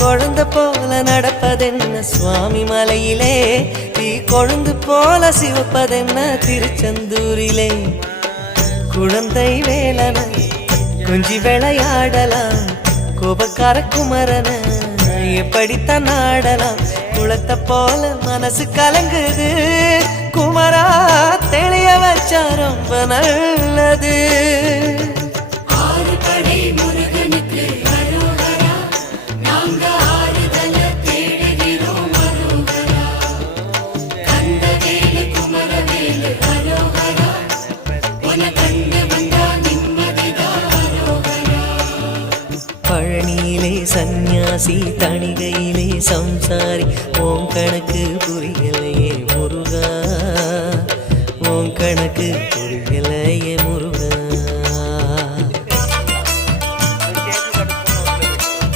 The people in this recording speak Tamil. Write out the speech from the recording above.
குழந்தை போல நடப்பதென்ன சுவாமி மலையிலே, தீ கொழுந்து போல சிவப்பதென்ன திருச்செந்தூரிலே. குழந்தை வேலன கொஞ்சி விளையாடலாம், கோபக்கார குமரன எப்படித்தான் ஆடலாம். குளத்தை போல மனசு கலங்குது, குமரா தெளிய வச்சா ரொம்ப நல்லது. பழனியிலே சந்நியாசி, தணிகையிலே சம்சாரி, ஓம் கணக்கு புரியலையே முருகா, ஓம் கணக்கு புரியலையே